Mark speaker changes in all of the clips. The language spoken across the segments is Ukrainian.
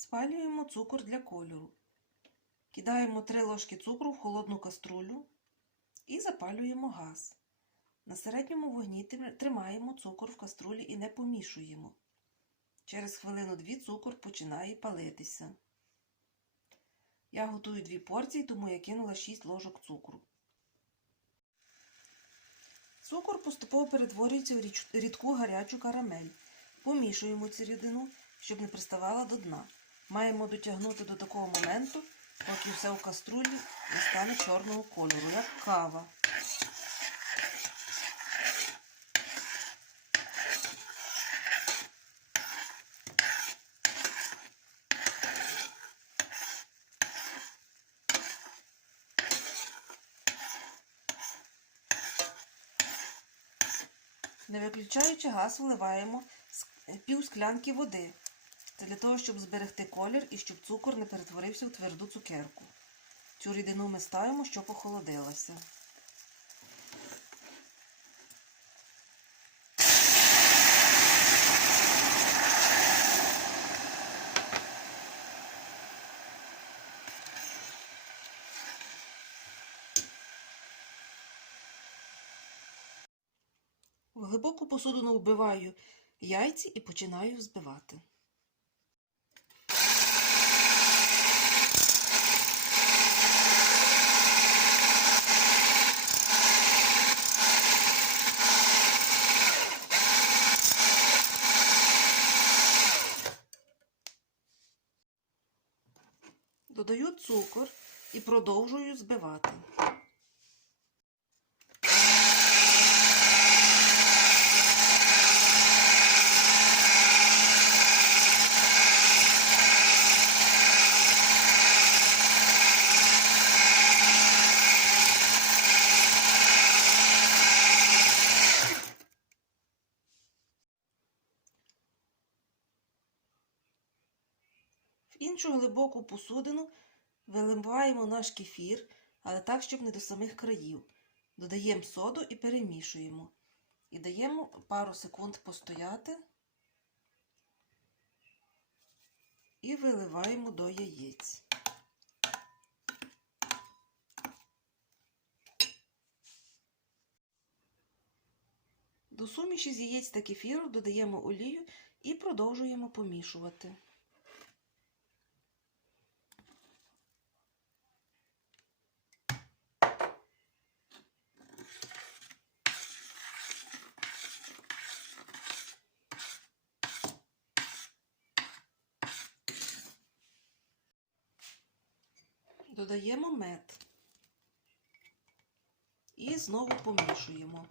Speaker 1: Спалюємо цукор для кольору. Кидаємо 3 ложки цукру в холодну каструлю і запалюємо газ. На середньому вогні тримаємо цукор в каструлі і не помішуємо. Через хвилину-дві цукор починає палитися. Я готую дві порції, тому я кинула 6 ложок цукру. Цукор поступово перетворюється в рідку гарячу карамель. Помішуємо цю рідину, щоб не приставала до дна. Маємо дотягнути до такого моменту, поки все у каструлі не стане чорного кольору, як кава. Не виключаючи газ, вливаємо пів склянки води. Це для того, щоб зберегти колір і щоб цукор не перетворився в тверду цукерку. Цю рідину ми ставимо, щоб охолодилася. В глибоку посудину вбиваю яйці і починаю взбивати. Додаю цукор і продовжую збивати. Іншу глибоку посудину виливаємо наш кефір, але так, щоб не до самих країв. Додаємо соду і перемішуємо. І даємо пару секунд постояти і виливаємо до яєць. До суміші з яєць та кефіру додаємо олію і продовжуємо помішувати. Додаємо мед і знову помішуємо.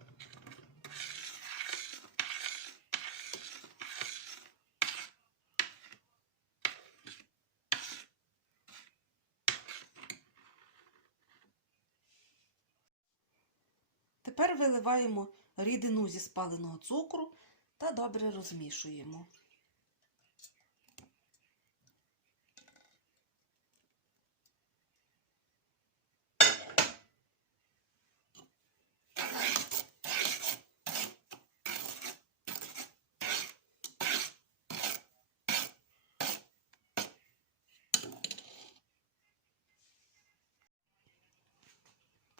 Speaker 1: Тепер виливаємо рідину зі спаленого цукру та добре розмішуємо.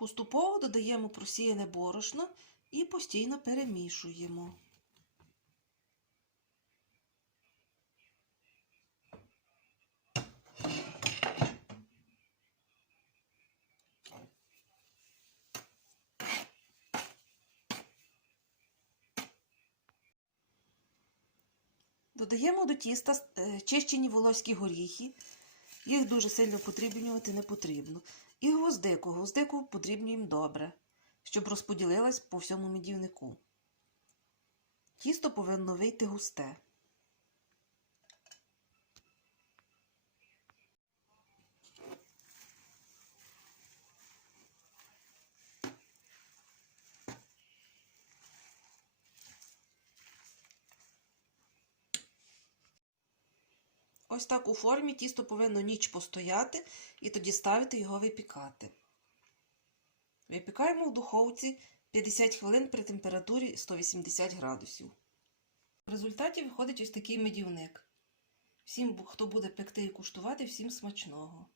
Speaker 1: Поступово додаємо просіяне борошно і постійно перемішуємо. Додаємо до тіста е, чищені волоські горіхи. Їх дуже сильно подрібнювати не потрібно. І гвоздику. Гвоздику їм добре, щоб розподілилась по всьому медівнику. Тісто повинно вийти густе. Ось так у формі тісто повинно ніч постояти і тоді ставити його випікати. Випікаємо в духовці 50 хвилин при температурі 180 градусів. В результаті виходить ось такий медівник. Всім, хто буде пекти і куштувати, всім смачного.